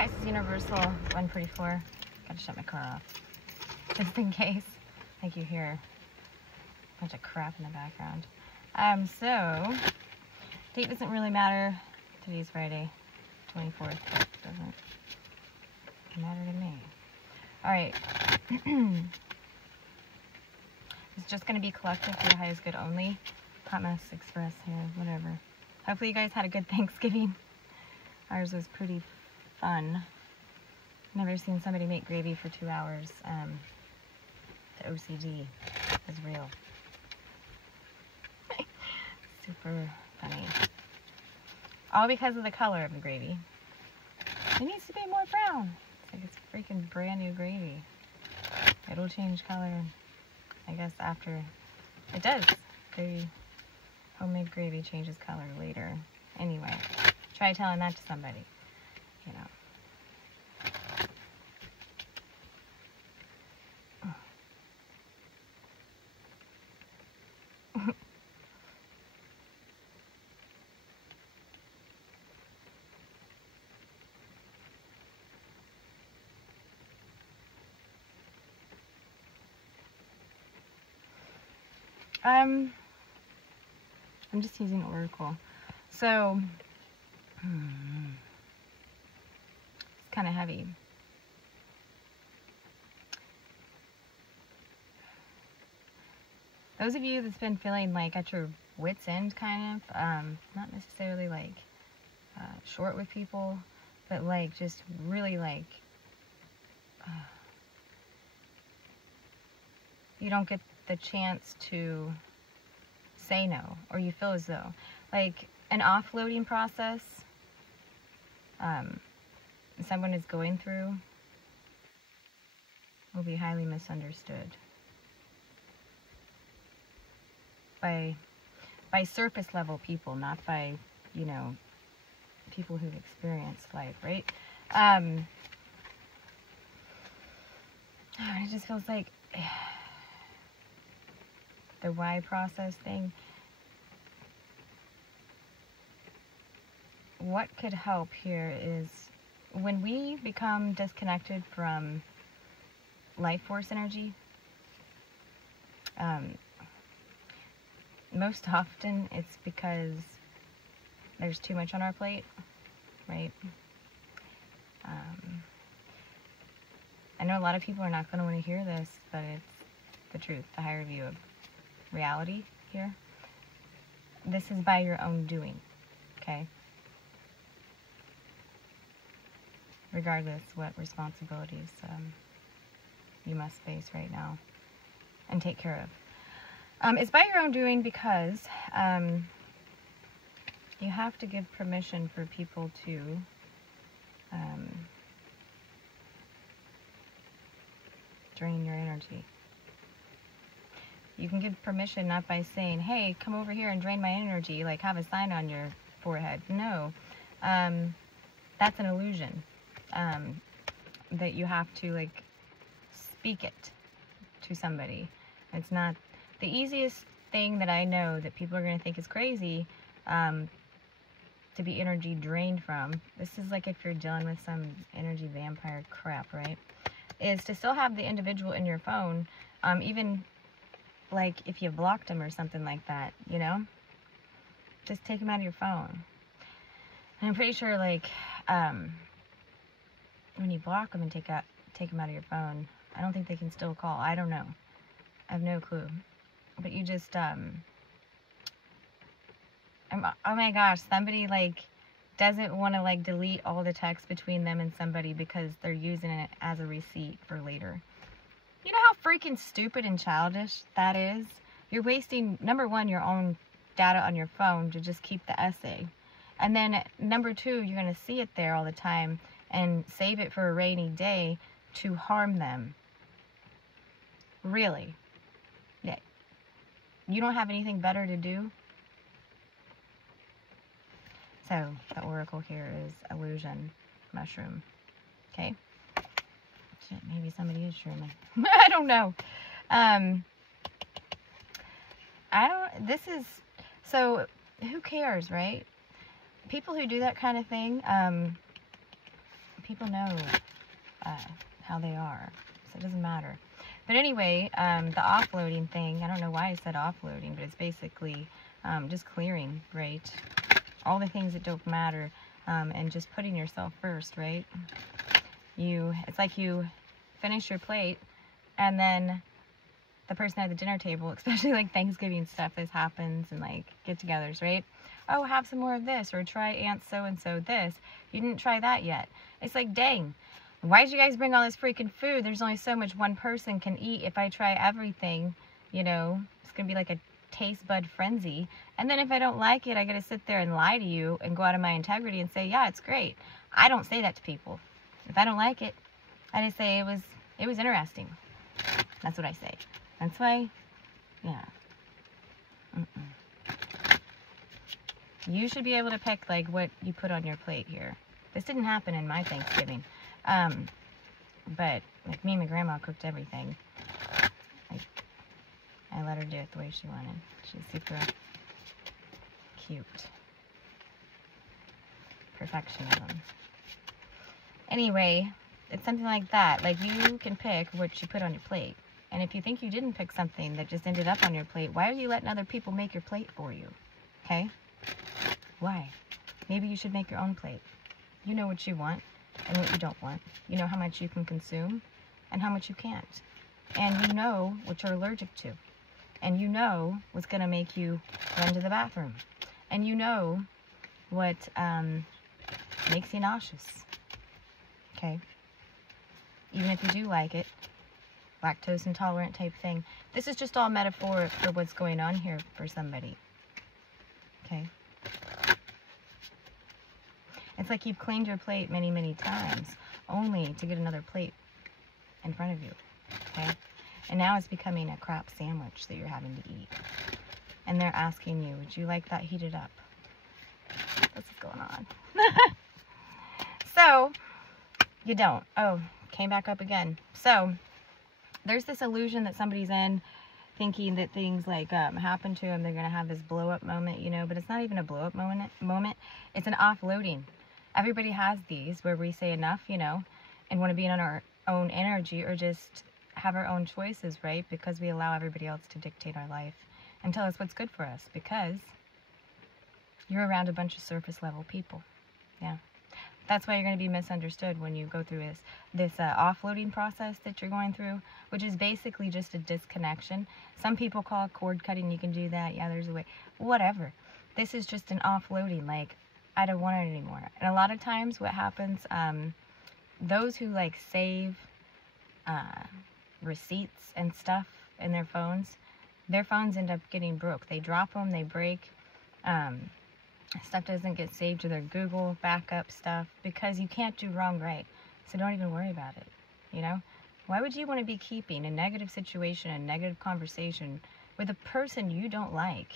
Kai's Universal 144. Gotta shut my car off. Just in case. I think you hear a bunch of crap in the background. So, date doesn't really matter. Today's Friday, 24th, but it doesn't matter to me. Alright. It's just going to be collective for your highest good only. Hot Mess Express here, whatever. Hopefully you guys had a good Thanksgiving. Ours was pretty fun. Never seen somebody make gravy for 2 hours. The OCD is real. Super funny. All because of the color of the gravy. It needs to be more brown. It's like it's freaking brand new gravy. It'll change color, I guess, after. It does. Gravy, homemade gravy changes color later. Anyway, try telling that to somebody, you know. I'm just using Oracle. So, it's kind of heavy. Those of you that's been feeling like at your wit's end, kind of, not necessarily like short with people, but like just really like you don't get the chance to say no, or you feel as though like an offloading process someone is going through will be highly misunderstood by surface level people, not by, you know, people who've experienced life, right? It just feels like the why process thing. What could help here is when we become disconnected from life force energy, most often it's because there's too much on our plate, right? I know a lot of people are not going to want to hear this, but it's the truth, the higher view of reality here. This is by your own doing, okay? Regardless what responsibilities you must face right now and take care of. It's by your own doing because you have to give permission for people to drain your energy. You can give permission not by saying, hey, come over here and drain my energy, like have a sign on your forehead. No, that's an illusion. That you have to like speak it to somebody. It's not the easiest thing that I know that people are going to think is crazy to be energy drained from. This is like if you're dealing with some energy vampire crap, right? Is to still have the individual in your phone, even like if you blocked them or something like that, you know? Just take them out of your phone. And I'm pretty sure like when you block them and take them out of your phone, I don't think they can still call. I don't know. I have no clue. But you just, oh my gosh, somebody like doesn't want to like delete all the text between them and somebody because they're using it as a receipt for later. You know how freaking stupid and childish that is? You're wasting, number one, your own data on your phone to just keep the essay. And then number two, you're going to see it there all the time and save it for a rainy day to harm them. Really? Yeah. You don't have anything better to do? So, the oracle here is illusion, mushroom. Okay? Shit, maybe somebody is shrooming. I don't know. This is, so, who cares, right? People who do that kind of thing, People know how they are, so it doesn't matter. But anyway, the offloading thing, I don't know why I said offloading, but it's basically just clearing, right? All the things that don't matter, and just putting yourself first, right? It's like you finish your plate, and then the person at the dinner table, especially like Thanksgiving stuff, this happens, and like get-togethers, right? Oh, have some more of this, or try Aunt so-and-so this. You didn't try that yet. It's like, dang, why did you guys bring all this freaking food? There's only so much one person can eat. If I try everything, you know, it's gonna be like a taste bud frenzy. And then if I don't like it, I gotta sit there and lie to you and go out of my integrity and say, yeah, it's great. I don't say that to people. If I don't like it, I just say it was interesting. That's what I say. That's why, yeah. You should be able to pick like what you put on your plate here. This didn't happen in my Thanksgiving. But like me and my grandma cooked everything. I let her do it the way she wanted. She's super cute. Perfectionism. Anyway, it's something like that. Like, you can pick what you put on your plate. And if you think you didn't pick something that just ended up on your plate, why are you letting other people make your plate for you? Okay? Why? Maybe you should make your own plate. You know what you want and what you don't want. You know how much you can consume and how much you can't. And you know what you're allergic to. And you know what's going to make you run to the bathroom. And you know what makes you nauseous. Okay? Even if you do like it, lactose intolerant type thing. This is just all metaphor for what's going on here for somebody. Okay? It's like you've cleaned your plate many, many times, only to get another plate in front of you. Okay? And now it's becoming a crap sandwich that you're having to eat. And they're asking you, would you like that heated up? What's going on? So, you don't. Oh, came back up again. So, there's this illusion that somebody's in, thinking that things like happen to them, they're going to have this blow-up moment, you know, but it's not even a blow-up moment. It's an offloading. Everybody has these where we say enough, you know, and want to be on our own energy, or just have our own choices, right? Because we allow everybody else to dictate our life and tell us what's good for us, because you're around a bunch of surface level people. Yeah. That's why you're going to be misunderstood when you go through this offloading process that you're going through, which is basically just a disconnection. Some people call it cord cutting. You can do that. Yeah, there's a way. Whatever. This is just an offloading. Like, I don't want it anymore. And a lot of times what happens, those who like save receipts and stuff in their phones end up getting broke. They drop them, they break. Stuff doesn't get saved to their Google backup stuff, because you can't do wrong right. So don't even worry about it, you know? Why would you want to be keeping a negative situation, a negative conversation with a person you don't like,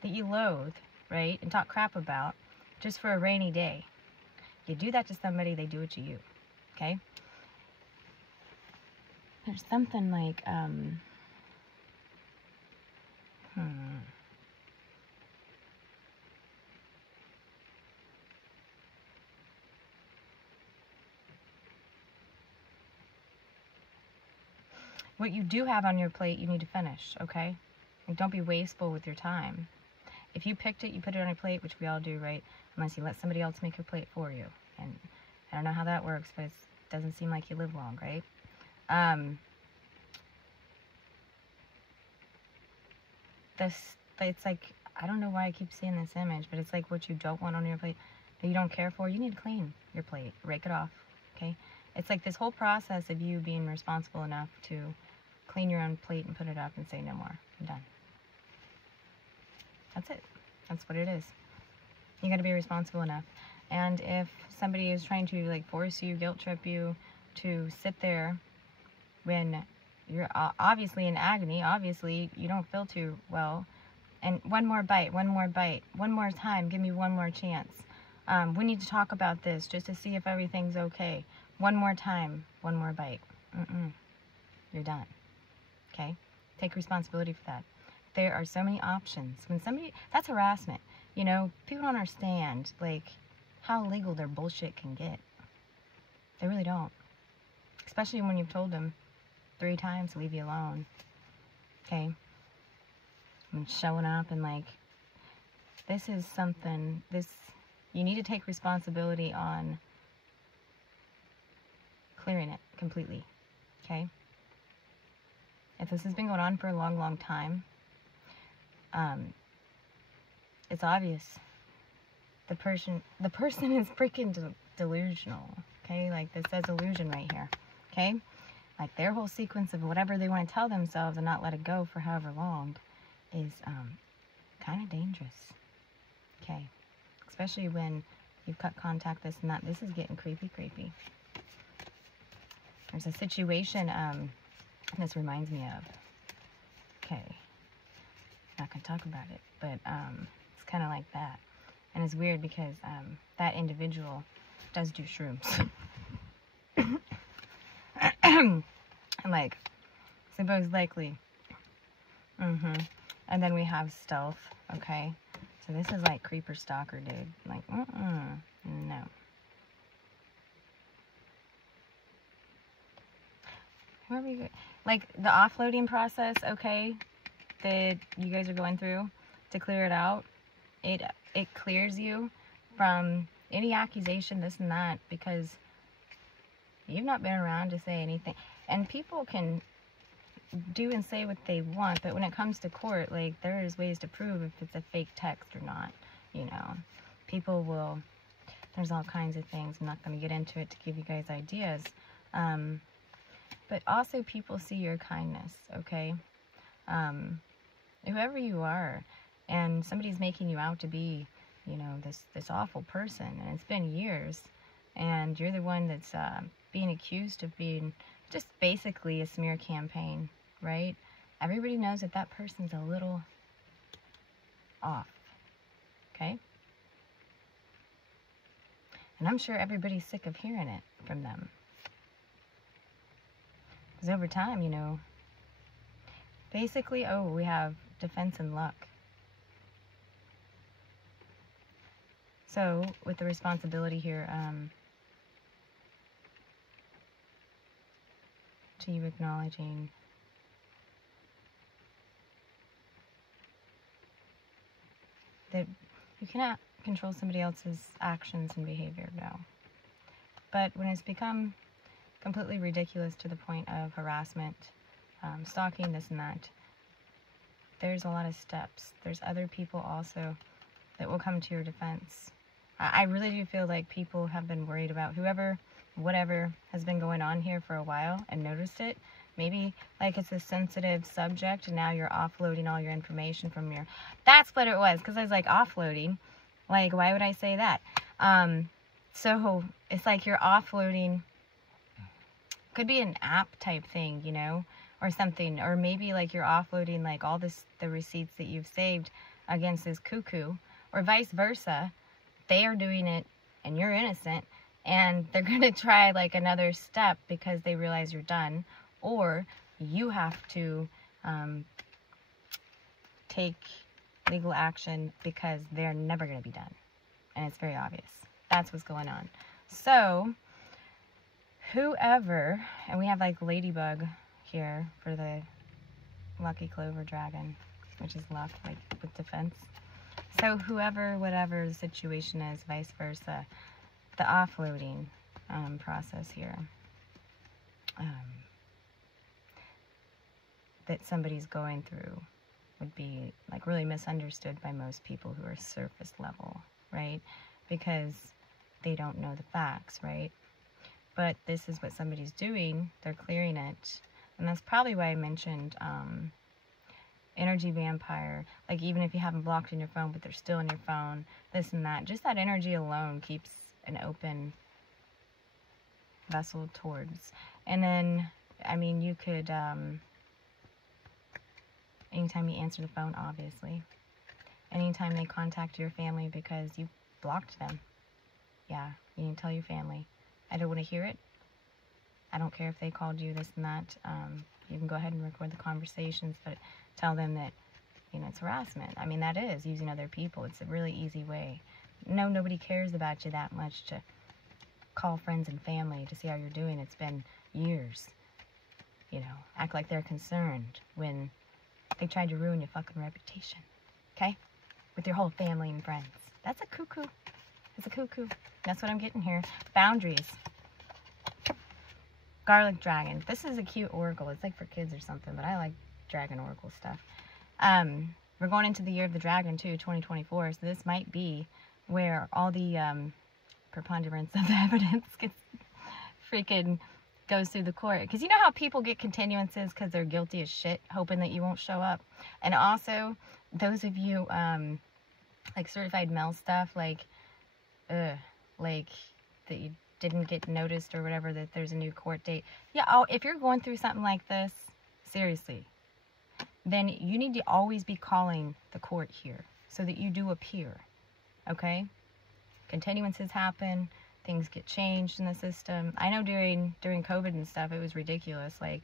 that you loathe, right, and talk crap about, just for a rainy day? You do that to somebody, they do it to you, okay? There's something like, what you do have on your plate, you need to finish, okay? And don't be wasteful with your time. If you picked it, you put it on your plate, which we all do, right? Unless you let somebody else make your plate for you. And I don't know how that works, but it doesn't seem like you live long, right? It's like, I don't know why I keep seeing this image, but it's like what you don't want on your plate, that you don't care for, you need to clean your plate, rake it off, okay? It's like this whole process of you being responsible enough to clean your own plate and put it up and say, no more, I'm done. That's it. That's what it is. You got to be responsible enough. And if somebody is trying to like force you, guilt trip you to sit there when you're obviously in agony, obviously you don't feel too well, and one more bite, one more time, give me one more chance. We need to talk about this just to see if everything's okay. One more time, one more bite. You're done. Okay? Take responsibility for that. There are so many options. When somebody, that's harassment. You know, people don't understand, like, how illegal their bullshit can get. They really don't. Especially when you've told them 3 times to leave you alone. Okay? And showing up and like, this is something, you need to take responsibility on clearing it completely. Okay? If this has been going on for a long, long time, it's obvious. The person is freaking delusional. Okay? Like, this says illusion right here. Okay? Like, their whole sequence of whatever they want to tell themselves and not let it go for however long is kind of dangerous. Okay? Especially when you've cut contact, this and that. This is getting creepy. There's a situation this reminds me of. Okay. Not going to talk about it, but it's kind of like that. And it's weird because that individual does do shrooms. Like, suppose likely. And then we have stealth, okay? So this is like creeper stalker, dude. Like, no. Where are we going? Like, the offloading process, okay, that you guys are going through to clear it out, it clears you from any accusation, this and that, because you've not been around to say anything. And people can do and say what they want, but when it comes to court, like, there's ways to prove if it's a fake text or not, you know. People will, there's all kinds of things. I'm not going to get into it to give you guys ideas. But also people see your kindness, okay? Whoever you are, and somebody's making you out to be, you know, this awful person, and it's been years, and you're the one that's being accused of being just basically a smear campaign, right? Everybody knows that that person's a little off, okay? And I'm sure everybody's sick of hearing it from them. Because over time, you know, basically, we have defense and luck. So, with the responsibility here, to you acknowledging that you cannot control somebody else's actions and behavior, no. But when it's become completely ridiculous to the point of harassment, stalking, this and that, there's a lot of steps. There's other people also that will come to your defense. I really do feel like people have been worried about whatever has been going on here for a while and noticed it. Maybe like it's a sensitive subject and now you're offloading all your information from your... That's what it was, because I was like, offloading? Like, why would I say that? So it's like you're offloading... Could be an app type thing, you know, or something. Or maybe like you're offloading like all the receipts that you've saved against this cuckoo, or vice versa. They are doing it and you're innocent, and they're going to try like another step because they realize you're done, or you have to take legal action because they're never going to be done. And it's very obvious. That's what's going on. So whoever, and we have like Ladybug here for the Lucky Clover Dragon, which is luck, like with defense. So whoever, whatever the situation is, vice versa, the offloading process here, that somebody's going through would be like really misunderstood by most people who are surface level, right? Because they don't know the facts, right? But this is what somebody's doing. They're clearing it. And that's probably why I mentioned energy vampire. Like, even if you haven't blocked in your phone, but they're still in your phone, this and that. Just that energy alone keeps an open vessel towards. And then, I mean, you could, anytime you answer the phone, obviously. Anytime they contact your family because you blocked them. Yeah, you need to tell your family. I don't want to hear it. I don't care if they called you this and that. You can go ahead and record the conversations, but tell them that, you know, it's harassment. I mean, that is using other people. It's a really easy way. No, nobody cares about you that much to call friends and family to see how you're doing. It's been years. You know, act like they're concerned when they tried to ruin your fucking reputation. Okay? With your whole family and friends. That's a cuckoo. It's a cuckoo. That's what I'm getting here. Boundaries. Garlic dragon. This is a cute oracle. It's like for kids or something, but I like dragon oracle stuff. We're going into the year of the dragon too, 2024. So this might be where all the preponderance of the evidence gets freaking goes through the court. Because you know how people get continuances because they're guilty as shit, hoping that you won't show up. And also, those of you like certified mail stuff, like that you didn't get noticed or whatever, that there's a new court date. Yeah, if you're going through something like this, seriously, then you need to always be calling the court here so that you do appear, okay? Continuances happen, things get changed in the system. I know during COVID and stuff, it was ridiculous. Like,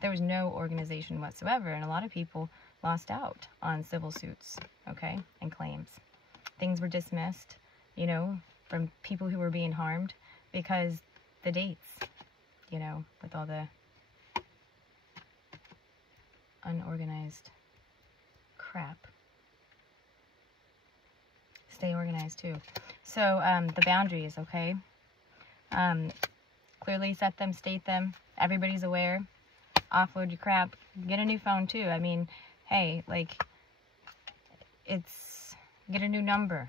there was no organization whatsoever, and a lot of people lost out on civil suits, okay, and claims. Things were dismissed, you know, from people who were being harmed because the dates, you know, with all the unorganized crap. Stay organized too. So the boundaries, okay? Clearly set them, state them. Everybody's aware. Offload your crap. Get a new phone too. I mean, hey, like, get a new number,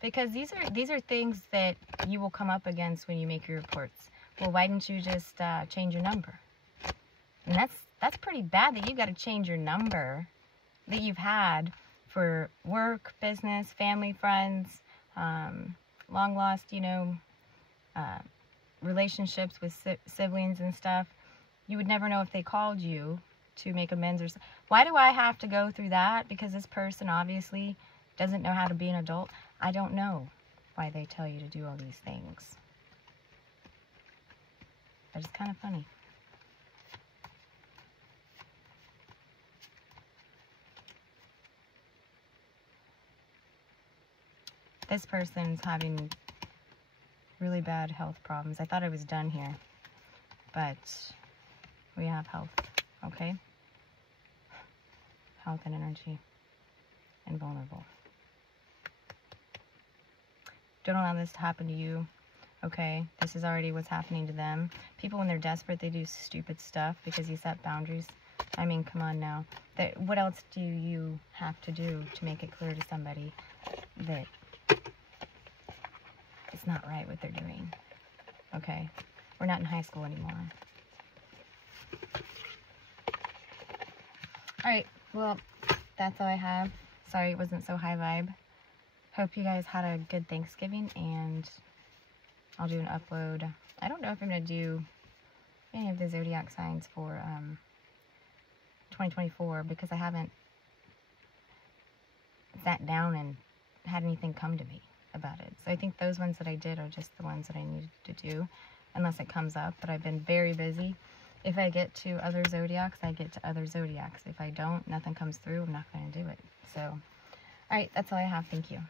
because these are things that you will come up against when you make your reports. Well, why didn't you just change your number? And that's pretty bad that you got to change your number that you've had for work, business, family, friends, long lost, you know, relationships with siblings and stuff. You would never know if they called you to make amends or something. Why do I have to go through that? Because this person obviously doesn't know how to be an adult. I don't know why they tell you to do all these things. But it's kind of funny. This person's having really bad health problems. I thought I was done here, but we have health, okay? Health and energy, and vulnerable. Don't allow this to happen to you, okay? This is already what's happening to them. People, when they're desperate, they do stupid stuff because you set boundaries. I mean, come on now. What else do you have to do to make it clear to somebody that it's not right what they're doing, okay? We're not in high school anymore. Alright, well, that's all I have. Sorry it wasn't so high vibe. Hope you guys had a good Thanksgiving, and I'll do an upload. I don't know if I'm going to do any of the zodiac signs for 2024 because I haven't sat down and had anything come to me about it. So I think those ones that I did are just the ones that I needed to do, unless it comes up. But I've been very busy. If I get to other zodiacs, I get to other zodiacs. If I don't, nothing comes through, I'm not going to do it. So, alright, that's all I have. Thank you.